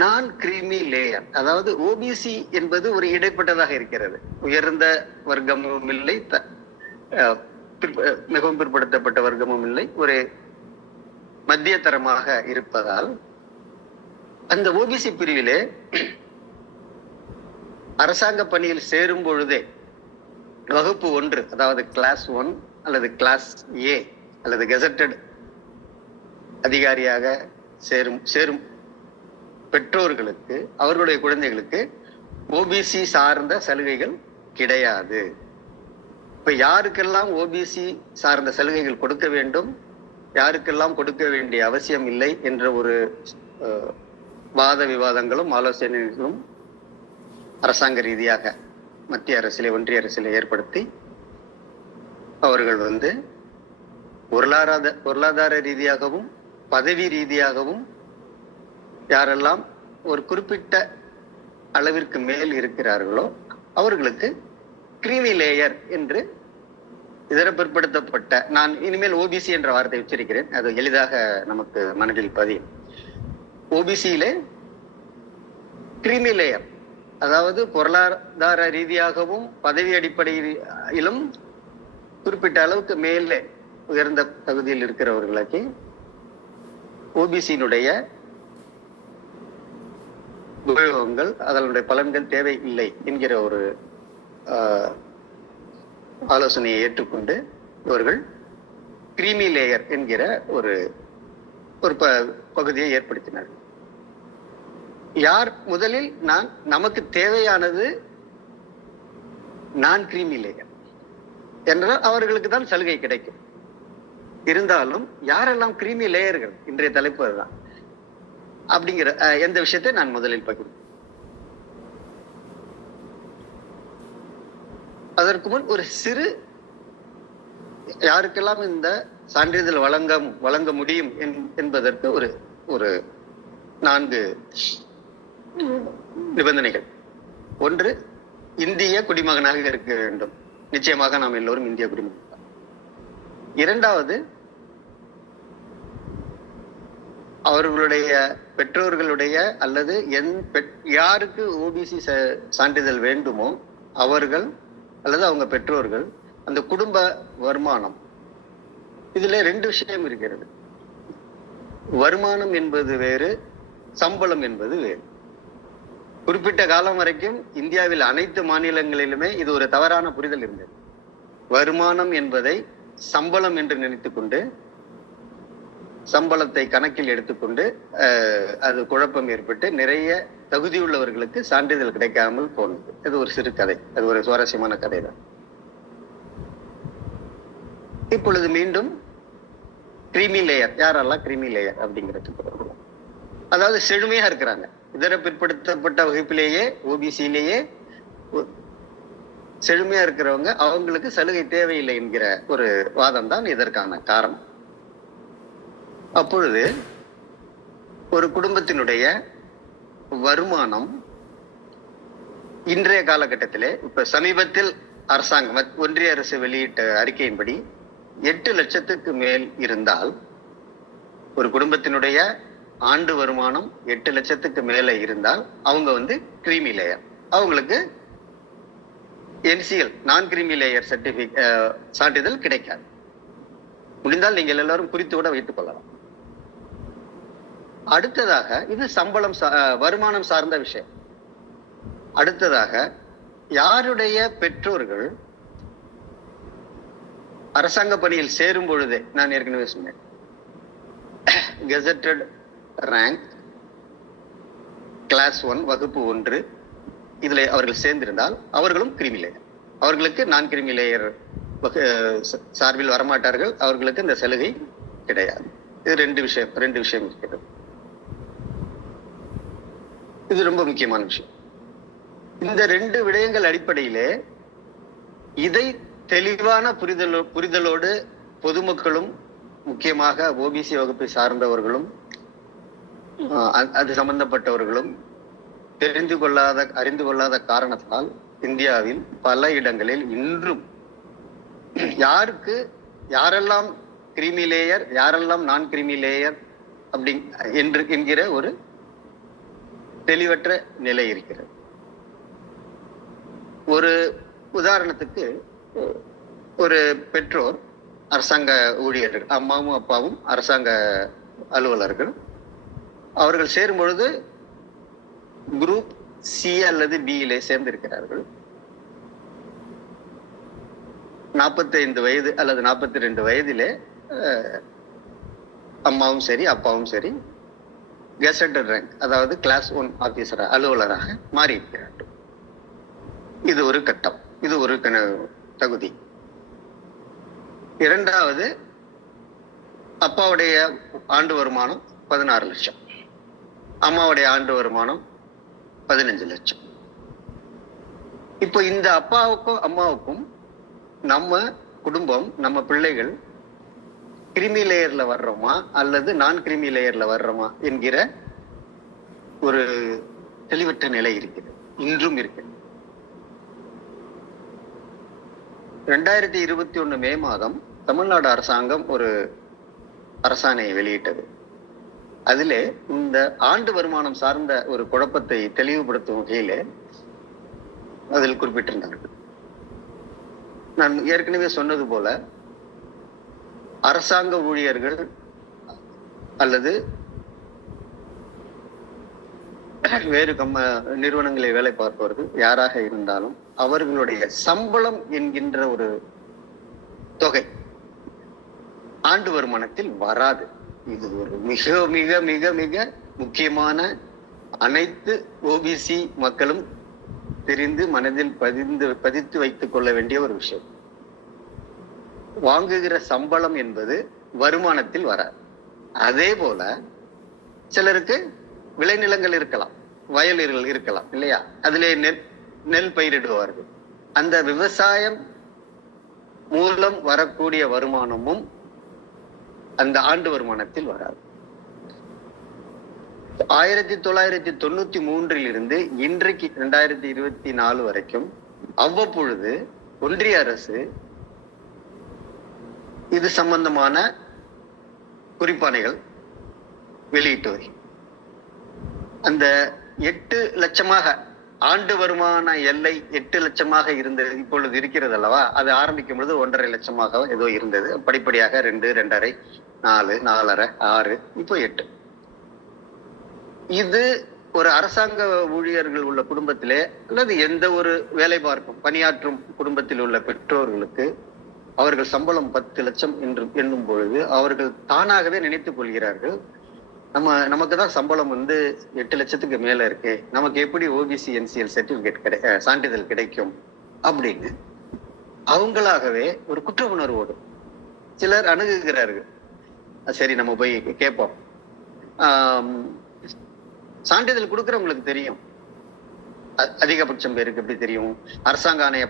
நான் creamy layer, அதாவது OBC என்பது ஒரு இடைப்பட்டதாக இருக்கிறது. உயர்ந்த வர்க்கமும் இல்லை, மிகவும் பிற்படுத்தப்பட்ட வர்க்கமும் இல்லை, ஒரு மத்திய தரமாக இருப்பதால் அந்த ஓபிசி பிரிவிலே அரசாங்க பணியில் சேரும் பொழுதே வகுப்பு 1, அதாவது கிளாஸ் 1 அல்லது கிளாஸ் ஏ அல்லது கெசட்டட் அதிகாரியாக சேரும் பெற்றோர்களுக்கு, அவர்களுடைய குழந்தைகளுக்கு ஓபிசி சார்ந்த சலுகைகள் கிடையாது. இப்ப யாருக்கெல்லாம் ஓபிசி சார்ந்த சலுகைகள் கொடுக்க வேண்டும், யாருக்கெல்லாம் கொடுக்க வேண்டிய அவசியம் இல்லை என்ற ஒரு வாத விவாதங்களும் ஆலோசனைகளும் அரசாங்க ரீதியாக மத்திய அரசிலே ஒன்றிய அரசிலே ஏற்படுத்தி அவர்கள் பொருளாதார ரீதியாகவும் பதவி ரீதியாகவும் யாரெல்லாம் ஒரு குறிப்பிட்ட அளவிற்கு மேல் இருக்கிறார்களோ அவர்களுக்கு கிரீமி லேயர் என்று இதர பிற்படுத்தப்பட்ட, நான் இனிமேல் ஓபிசி என்ற வார்த்தை உச்சரிக்கிறேன், அது எளிதாக நமக்கு மனதில் பதியும். ஓபிசியிலே கிரீமி லேயர், அதாவது பொருளாதார ரீதியாகவும் பதவி அடிப்படையிலும் குறிப்பிட்ட அளவுக்கு மேலே உயர்ந்த தகுதியில் இருக்கிறவர்களுக்கு ஓபிசியினுடைய உபயோகங்கள், அதனுடைய பலன்கள் தேவை இல்லை என்கிற ஒரு ஆலோசனையை ஏற்றுக்கொண்டு இவர்கள் கிரீமி லேயர் என்கிற ஒரு பகுதியை ஏற்படுத்தினார்கள். யார் முதலில் நமக்கு தேவையானது நான் கிரீமி லேயர் என்றால் அவர்களுக்கு தான் சலுகை கிடைக்கும். இருந்தாலும் யாரெல்லாம் கிரீமி லேயர்கள், இன்றைய தலைப்பு அதுதான். அப்படிங்கிற எந்த விஷயத்தை நான் முதலில் பகிர்ந்தேன். அதற்கு முன் ஒரு சிறு, யாருக்கெல்லாம் இந்த சான்றிதழ் வழங்க முடியும் என்பதற்கு ஒரு 4 நிபந்தனைகள். 1, இந்திய குடிமகனாக இருக்க வேண்டும். நிச்சயமாக நாம் எல்லோரும் இந்திய குடிமகன். 2வது, அவர்களுடைய பெற்றோர்களுடைய அல்லது யாருக்கு ஓபிசி சான்றிதழ் வேண்டுமோ அவர்கள் அல்லது அவங்க பெற்றோர்கள் அந்த குடும்ப வருமானம், இதுல 2 விஷயம் இருக்கிறது. வருமானம் என்பது வேறு, சம்பளம் என்பது வேறு. குறிப்பிட்ட காலம் வரைக்கும் இந்தியாவில் அனைத்து மாநிலங்களிலுமே இது ஒரு தவறான புரிதல் இருந்தது. வருமானம் என்பதை சம்பளம் என்று நினைத்துக்கொண்டு, சம்பளத்தை கணக்கில் எடுத்துக்கொண்டு அது குழப்பம் ஏற்பட்டு நிறைய தகுதியுள்ளவர்களுக்கு சான்றிதழ் கிடைக்காமல் போனது. இது ஒரு சிறு கதை, அது ஒரு சுவாரஸ்யமான கதை தான். இப்பொழுது மீண்டும் கிரீமி லேயர், யாரெல்லாம் கிரீமி லேயர் அப்படிங்கிறதுக்கு, அதாவது செழுமையா இருக்கிறாங்க, இதர பிற்படுத்தப்பட்ட வகுப்பிலேயே ஓபிசியிலேயே செழுமையா இருக்கிறவங்க, அவங்களுக்கு சலுகை தேவையில்லை என்கிற ஒரு வாதம் தான் இதற்கான காரணம். அப்பொழுது ஒரு குடும்பத்தினுடைய வருமானம் இன்றைய காலகட்டத்திலே, இப்ப சமீபத்தில் அரசாங்கம் ஒன்றிய அரசு வெளியிட்ட அறிக்கையின்படி 8 லட்சத்துக்கு மேல் இருந்தால், ஒரு குடும்பத்தினுடைய ஆண்டு வருமானம் 8 லட்சத்துக்கு மேல இருந்தால் அவங்க கிரீமி லேயர், அவங்களுக்கு NCL நான் கிரீமி லேயர் சான்றிதழ் கிடைக்காது. முடிந்தால் நீங்கள் எல்லாரும் குறித்து கூட வைத்துக் கொள்ளலாம். அடுத்ததாக, இது வருமானம் சார்ந்த விஷயம். அடுத்ததாக, யாருடைய பெற்றோர்கள் அரசாங்க பணியில் சேரும் பொழுதே, நான் ஏற்கனவே சொன்னேன், கெசட்டட் ரேங்க் கிளாஸ் 1 வகுப்பு 1 இதுல அவர்கள் சேர்ந்திருந்தால் அவர்களும் கிரீமி லேயர். அவர்களுக்கு நான் கிரீமி லேயர் சார்பில் வரமாட்டார்கள், அவர்களுக்கு இந்த சலுகை கிடையாது. இது 2 விஷயம் இருக்கிறது. இது ரொம்ப முக்கியமான விஷயம். இந்த 2 விடயங்கள் அடிப்படையிலே இதை தெளிவான புரிதலோடு பொதுமக்களும், முக்கியமாக ஓபிசி வகுப்பை சார்ந்தவர்களும் அது சம்பந்தப்பட்டவர்களும் அறிந்து கொள்ளாத காரணத்தால் இந்தியாவில் பல இடங்களில் இன்றும் யாரெல்லாம் கிரீமி லேயர், யாரெல்லாம் நான் கிரீமி லேயர் என்கிற ஒரு தெளிவற்ற நிலை இருக்கிறது. ஒரு உதாரணத்துக்கு, ஒரு பெற்றோர் அரசாங்க ஊழியர்கள், அம்மாவும் அப்பாவும் அரசாங்க அலுவலர்கள், அவர்கள் சேரும் பொழுது குரூப் சி அல்லது பியிலே சேர்ந்திருக்கிறார்கள். 45 வயது அல்லது 42 வயதிலே அம்மாவும் சரி அப்பாவும் சரி கெசட்டட் ரேங்க், அதாவது கிளாஸ் 1 ஆபீசர், அலுவலராக மாறி இருக்கிறார்கள். இது ஒரு கட்டம், இது ஒரு தகுதி. இரண்டாவது, அப்பாவுடைய ஆண்டு வருமானம் 16 லட்சம், அம்மாவுடைய ஆண்டு வருமானம் 15 லட்சம். இப்போ இந்த அப்பாவுக்கும் அம்மாவுக்கும் நம்ம குடும்பம், நம்ம பிள்ளைகள் கிரிமி லேயர்ல வர்றோமா அல்லது நான் கிரிமி லேயர்ல வர்றோமா என்கிற ஒரு தெளிவற்ற நிலை இருக்கிறது, இன்றும் இருக்கு. 2021 மே மாதம் தமிழ்நாடு அரசாங்கம் ஒரு அரசாணையை வெளியிட்டது. அதிலே இந்த ஆண்டு வருமானம் சார்ந்த ஒரு குழப்பத்தை தெளிவுபடுத்தும் வகையிலே அதில் குறிப்பிட்டிருந்தார்கள். நான் ஏற்கனவே சொன்னது போல, அரசாங்க ஊழியர்கள் அல்லது வேறு நிறுவனங்களில் வேலை பார்ப்பவர்கள் யாராக இருந்தாலும் அவர்களுடைய சம்பளம் என்கின்ற ஒரு தொகை ஆண்டு வருமானத்தில் வராது. இது ஒரு மிக மிக மிக மிக முக்கியமான, அனைத்து ஓபிசி மக்களும் தெரிந்து மனதில் பதித்து வைத்துக் கொள்ள வேண்டிய ஒரு விஷயம். வாங்குகிற சம்பளம் என்பது வருமானத்தில் வராது. அதே போல சிலருக்கு விளைநிலங்கள் இருக்கலாம், வயல்கள் இருக்கலாம் இல்லையா, அதிலே நெல் பயிரிடுவார்கள். அந்த விவசாயம் மூலம் வரக்கூடிய வருமானமும் அந்த ஆண்டு வருமானத்தில் வராது. 1993 இருந்து இன்றைக்கு 2024 வரைக்கும் அவ்வப்பொழுது ஒன்றிய அரசு இது சம்பந்தமான குறிப்பாணைகள் வெளியிட்டு வருகிறது. அந்த 8 லட்சமாக ஆண்டு வருமான எல்லை 8 லட்சமாக இருந்தது, இப்பொழுது இருக்கிறது அல்லவா, அது ஆரம்பிக்கும் பொழுது 1.5 லட்சமாக ஏதோ இருந்தது. படிப்படியாக 2, 2.5, 4, 4.5, 6, இப்போ 8. இது ஒரு அரசாங்க ஊழியர்கள் உள்ள குடும்பத்திலே அல்லது எந்த ஒரு வேலை பார்க்கும் பணியாற்றும் குடும்பத்தில் உள்ள பெற்றோர்களுக்கு அவர்கள் சம்பளம் 10 லட்சம் என்று எண்ணும் பொழுது அவர்கள் தானாகவே நினைத்துக் கொள்கிறார்கள், நமக்கு தான் சம்பளம் 8 லட்சத்துக்கு மேல இருக்கு, நமக்கு எப்படி ஓபிசி என்சிஎல் சர்டிபிகேட் சான்றிதழ் கிடைக்கும் அப்படின்னு அவங்களாகவே ஒரு குற்ற உணர்வோடு சிலர் அணுகுகிறார்கள். சரி, நம்ம போய் கேட்போம். சான்றிதழ் கொடுக்கறவங்களுக்கு தெரியும், அதிகபட்சம் பேருக்கு எப்படி தெரியும், அரசாங்க ஆணைய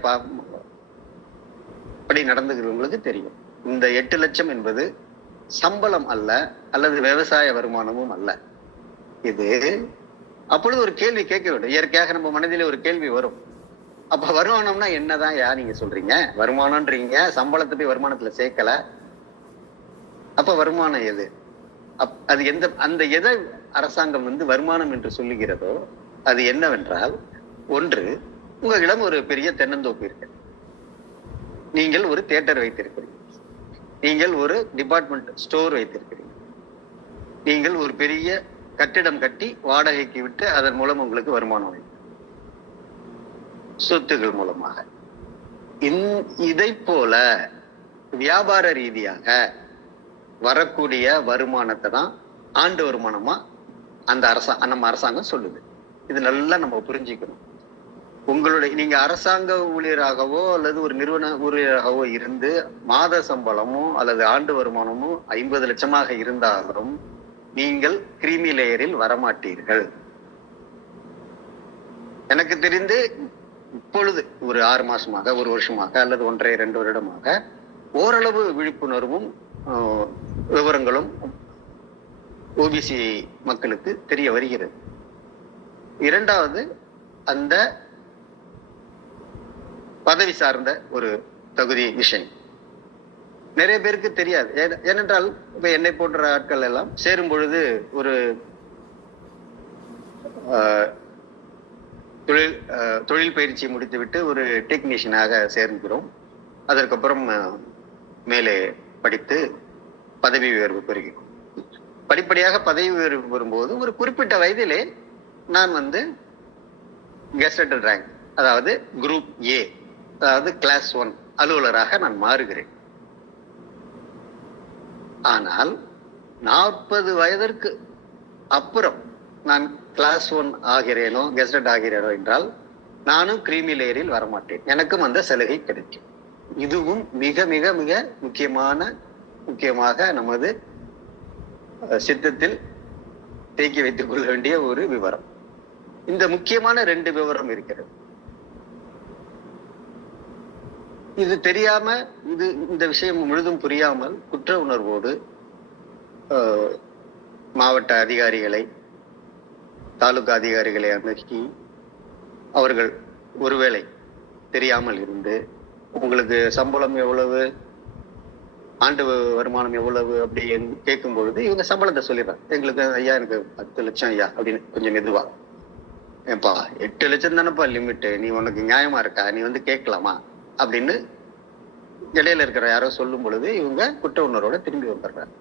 படி நடந்துகிறவங்களுக்கு தெரியும். இந்த 8 லட்சம் என்பது சம்பளம் அல்ல, அல்லது விவசாய வருமானமும் அல்ல. இது அப்பொழுது ஒரு கேள்வி கேட்க வேண்டும். இயற்கையாக நம்ம மனதிலே ஒரு கேள்வி வரும், அப்ப வருமானம்னா என்னதான் நீங்க சொல்றீங்க, வருமானம்ன்றீங்க, சம்பளத்தை போய் வருமானத்துல சேர்க்கல, அப்ப வருமானம் எது? அது அந்த எதை அரசாங்கம் வருமானம் என்று சொல்லுகிறதோ அது என்னவென்றால், ஒன்று, உங்களிடம் ஒரு பெரிய தென்னந்தோப்பு இருக்கு, நீங்கள் ஒரு தியேட்டர் வைத்திருக்கிறீர்கள், நீங்கள் ஒரு டிபார்ட்மெண்ட் ஸ்டோர் வைத்திருக்கிறீர்கள், நீங்கள் ஒரு பெரிய கட்டிடம் கட்டி வாடகைக்கு விட்டு அதன் மூலம் உங்களுக்கு வருமானம் சொத்துகள் மூலமாக. இதை போல வியாபார ரீதியாக வரக்கூடிய வருமானத்தை தான் ஆண்டு வருமானமா நம்ம அரசாங்கம் சொல்லுது. இது நல்லா நம்ம புரிஞ்சுக்கணும். நீங்க அரசாங்க ஊழியராகவோ அல்லது ஒரு நிறுவன ஊழியராகவோ இருந்து மாத சம்பளமோ அல்லது ஆண்டு வருமானமோ 50 லட்சமாக இருந்தாலும் நீங்கள் கிரீமி லேயரில் வரமாட்டீர்கள். எனக்கு தெரிந்து இப்பொழுது ஒரு 6 மாசமாக, 1 வருஷமாக அல்லது 1.5, 2 வருடமாக ஓரளவு விழிப்புணர்வும் விவரங்களும் ஓபிசி மக்களுக்கு தெரிய வருகிறது. இரண்டாவது, அந்த பதவி சார்ந்த ஒரு தகுதி விஷயம் நிறைய பேருக்கு தெரியாது. ஏனென்றால் இப்ப என்னை போன்ற ஆட்கள் எல்லாம் சேரும் பொழுது ஒரு தொழில் பயிற்சி முடித்துவிட்டு ஒரு டெக்னீஷியனாக சேர்கிறோம். அதற்கப்புறம் மேலே படித்து பதவி உயர்வு பெறுகிறோம். படிப்படியாக பதவி உயர்வு பெறும்போது ஒரு குறிப்பிட்ட வயதிலே நான் கெஸ்டட் ரேங்க், அதாவது குரூப் ஏ, அதாவது கிளாஸ் 1 அலுவலராக நான் மாறுகிறேன். ஆனால் 40 வயதிற்கு அப்புறம் நான் கிளாஸ் 1 ஆகிறேனோ, கெஸ்டட் ஆகிறேனோ என்றால் நானும் கிரீமி லேயரில் வரமாட்டேன். எனக்கும் அந்த சலுகை கிடைக்கும். இதுவும் மிக மிக மிக முக்கியமாக நமது சித்தத்தில் தேக்கி வைத்துக் கொள்ள வேண்டிய ஒரு விவரம். இந்த முக்கியமான 2 விவரம் இருக்கிறது. இது தெரியாம, இந்த விஷயம் முழுதும் புரியாமல் குற்ற உணர்வோடு மாவட்ட அதிகாரிகளை, தாலுகா அதிகாரிகளை அணுகி அவர்கள் ஒருவேளை தெரியாமல் இருந்து உங்களுக்கு சம்பளம் எவ்வளவு, ஆண்டு வருமானம் எவ்வளவு அப்படி கேட்கும் பொழுது இவங்க சம்பளத்தை சொல்லிடுறாங்க. எங்களுக்கு ஐயா எனக்கு 10 லட்சம் ஐயா அப்படின்னு கொஞ்சம் மெதுவா. ஏப்பா 8 லட்சம் தானப்பா லிமிட், நீ உனக்கு நியாயமா இருக்கா, நீ கேட்கலாமா அப்படின்னு இடையில இருக்கிற யாரோ சொல்லும் பொழுது இவங்க குற்ற உணர்வோட திரும்பி வந்துடுறாங்க.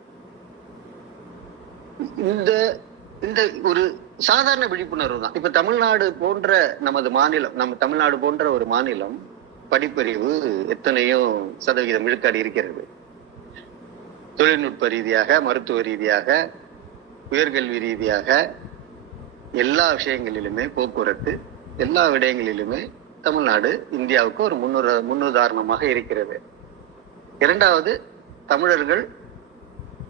இந்த ஒரு சாதாரண விழிப்புணர்வு தான். இப்ப தமிழ்நாடு போன்ற நம்ம தமிழ்நாடு போன்ற ஒரு மாநிலம் படிப்பறிவு எத்தனையோ சதவிகிதம் விழுக்காடு இருக்கிறது. தொழில்நுட்ப ரீதியாக, மருத்துவ ரீதியாக, உயர்கல்வி ரீதியாக, எல்லா விஷயங்களிலுமே, போக்குவரத்து, எல்லா விடயங்களிலுமே தமிழ்நாடு இந்தியாவுக்கு ஒரு முன்னுதாரணமாக இருக்கிறது. இரண்டாவது, தமிழர்கள்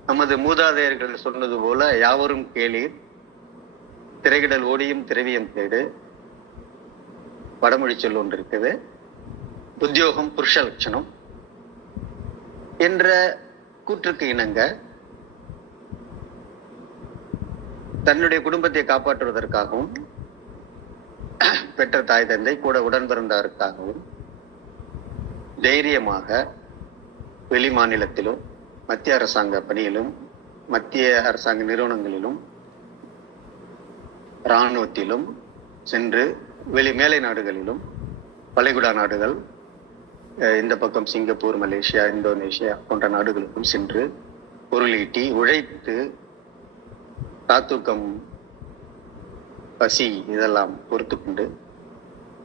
நமது மூதாதையர்கள் சொன்னது போல யாவரும் கேளீர், திரைகிடல் ஓடியும் திரவியம் தேடு, வடமொழி சொல் ஒன்று இருக்குது, உத்தியோகம் புருஷ லட்சணம் என்ற கூற்றுக்கு இணங்க தன்னுடைய குடும்பத்தை காப்பாற்றுவதற்காகவும், பெற்ற தாய் தந்தை கூட உடன் பிறந்தவருக்காகவும் தைரியமாக வெளி மாநிலத்திலும், மத்திய அரசாங்க பணியிலும், மத்திய அரசாங்க நிறுவனங்களிலும், இராணுவத்திலும் சென்று மேலை நாடுகளிலும், வளைகுடா நாடுகள், இந்த பக்கம் சிங்கப்பூர், மலேசியா, இந்தோனேஷியா போன்ற நாடுகளுக்கும் சென்று பொருளீட்டி உழைத்து தாத்தூக்கம், பசி இதெல்லாம் பொறுத்து கொண்டு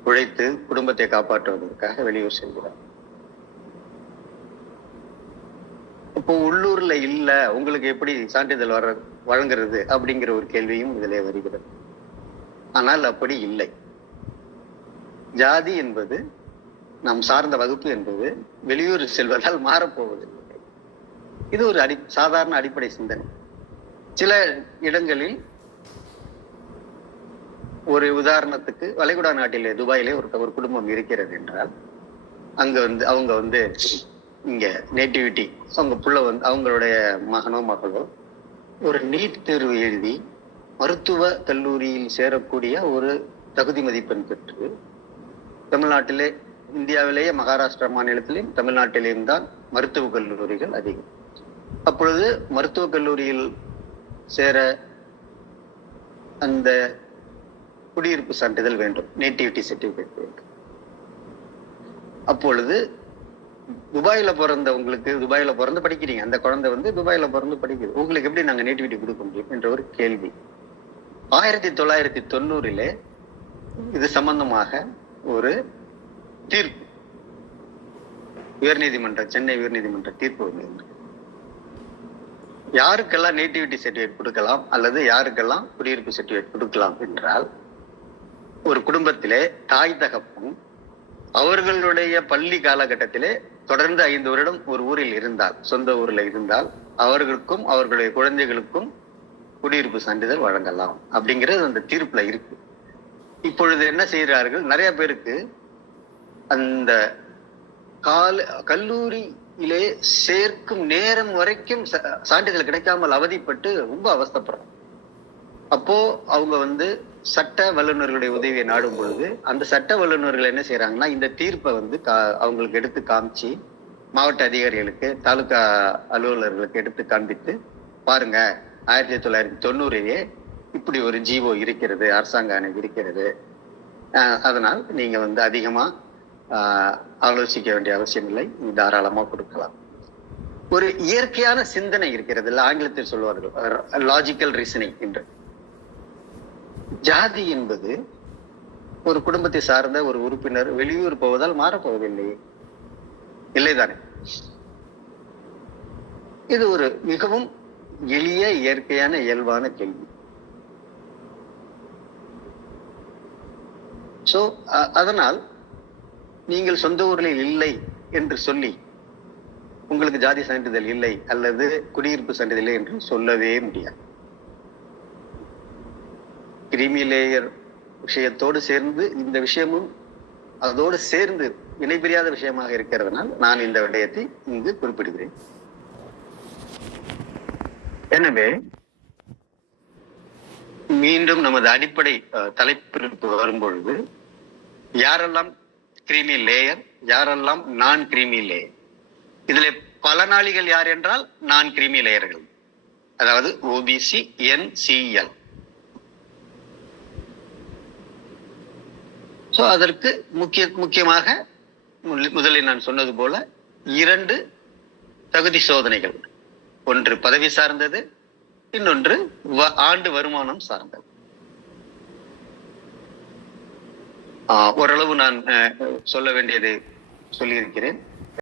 உழைத்து குடும்பத்தை காப்பாற்றுவதற்காக வெளியூர் செல்கிறார். இப்போ உள்ளூர்ல இல்ல, உங்களுக்கு எப்படி சான்றிதழ் வழங்குறது அப்படிங்கிற ஒரு கேள்வியும் இதிலே வருகிறது. ஆனால் அப்படி இல்லை. ஜாதி என்பது, நாம் சார்ந்த வகுப்பு என்பது வெளியூர் செல்வதால் மாறப்போவதில்லை. இது ஒரு சாதாரண அடிப்படை சிந்தனை. சில இடங்களில், ஒரு உதாரணத்துக்கு வளைகுடா நாட்டிலே, துபாயிலே ஒரு குடும்பம் இருக்கிறது என்றால், அங்க அவங்க இங்க நேட்டிவிட்டி, அவங்க புள்ள அவங்களுடைய மகனோ மகளோ ஒரு நீட் தேர்வு எழுதி மருத்துவ கல்லூரியில் சேரக்கூடிய ஒரு தகுதி மதிப்பெண் பெற்று, தமிழ்நாட்டிலே, இந்தியாவிலேயே மகாராஷ்டிரா மாநிலத்திலேயும் தமிழ்நாட்டிலேயும் தான் மருத்துவக் கல்லூரிகள் அதிகம். அப்பொழுது மருத்துவக் கல்லூரியில் சேர அந்த குடியிருப்பு சான்றிதழ் வேண்டும், நேட்டிவிட்டி சர்டிபிகேட் வேண்டும். அப்பொழுது துபாயில பிறந்தவங்களுக்கு, துபாயில பிறந்து படிக்கிறீங்க, அந்த குழந்தை துபாயில பிறந்து படிக்குது, உங்களுக்கு எப்படி நாங்க நேட்டிவிட்டி கொடுக்க முடியும் என்ற ஒரு கேள்வி. 1990 இது சம்பந்தமாக ஒரு தீர்ப்பு, சென்னை உயர்நீதிமன்ற தீர்ப்பு யாருக்கெல்லாம் நேட்டிவிட்டி சர்டிபிகேட் கொடுக்கலாம் அல்லது யாருக்கெல்லாம் குடியிருப்பு சர்டிபிகேட் கொடுக்கலாம் என்றால், ஒரு குடும்பத்திலே தாய் தகப்பன் அவர்களுடைய பள்ளி காலகட்டத்திலே தொடர்ந்து 5 வருடம் ஒரு ஊரில் இருந்தால், சொந்த ஊர்ல இருந்தால், அவர்களுக்கும் அவர்களுடைய குழந்தைகளுக்கும் குடியிருப்பு சான்றிதழ் வழங்கலாம் அப்படிங்கிறது அந்த தீர்ப்புல இருக்கு. இப்பொழுது என்ன செய்கிறார்கள், நிறைய பேருக்கு அந்த கல்லூரியிலே சேர்க்கும் நேரம் வரைக்கும் சான்றிதழ் கிடைக்காமல் அவதிப்பட்டு ரொம்ப அவஸ்தைப்படுறாங்க. அப்போ அவங்க சட்ட வல்லுநர்களுடைய உதவியை நாடும் பொழுது, அந்த சட்ட வல்லுநர்கள் என்ன செய்யறாங்கன்னா, இந்த தீர்ப்பை அவங்களுக்கு எடுத்து காமிச்சு, மாவட்ட அதிகாரிகளுக்கு, தாலுகா அலுவலர்களுக்கு எடுத்து காண்பித்து, பாருங்க 1990 இப்படி ஒரு ஜிஓ இருக்கிறது, அரசாங்க ஆணை இருக்கிறது, அதனால் நீங்க அதிகமா ஆலோசிக்க வேண்டிய அவசியம் இல்லை, தாராளமா கொடுக்கலாம். ஒரு இயற்கையான சிந்தனை இருக்கிறது, ஆங்கிலத்தில் சொல்வார்கள் லாஜிக்கல் ரீசனிங் என்று. ஜாதி என்பது ஒரு குடும்பத்தை சார்ந்த ஒரு உறுப்பினர் வெளியூர் போவதால் மாறப்போவதில்லை, இல்லைதானே? இது ஒரு மிகவும் எளிய இயற்கையான இயல்பான கேள்வி. சோ அதனால் நீங்கள் சொந்த ஊரில் இல்லை என்று சொல்லி உங்களுக்கு ஜாதி சான்றிதழ் இல்லை அல்லது குடியிருப்பு சான்றிதழ் இல்லை என்று சொல்லவே முடியாது. கிரீமி லேயர் விஷயத்தோடு சேர்ந்து இந்த விஷயமும் அதோடு சேர்ந்து இணைபிரியாத விஷயமாக இருக்கிறதுனால் நான் இந்த விடயத்தை இங்கு குறிப்பிடுகிறேன். எனவே மீண்டும் நமது அடிப்படை தலைப்பிற்கு வரும்பொழுது, யாரெல்லாம் கிரீமி லேயர், யாரெல்லாம் நான் கிரீமி லேயர், இதுல பலனாளிகள் யார் என்றால் நான் கிரீமி லேயர்கள், அதாவது ஓபிசி, NCL. சோ அதற்கு முக்கியமாக முதலில் நான் சொன்னது போல 2 தகுதி சோதனைகள், ஒன்று பதவி சார்ந்தது, இன்னொன்று ஆண்டு வருமானம் சார்ந்தது. ஓரளவு நான் சொல்ல வேண்டியதை சொல்லியிருக்கிறேன்.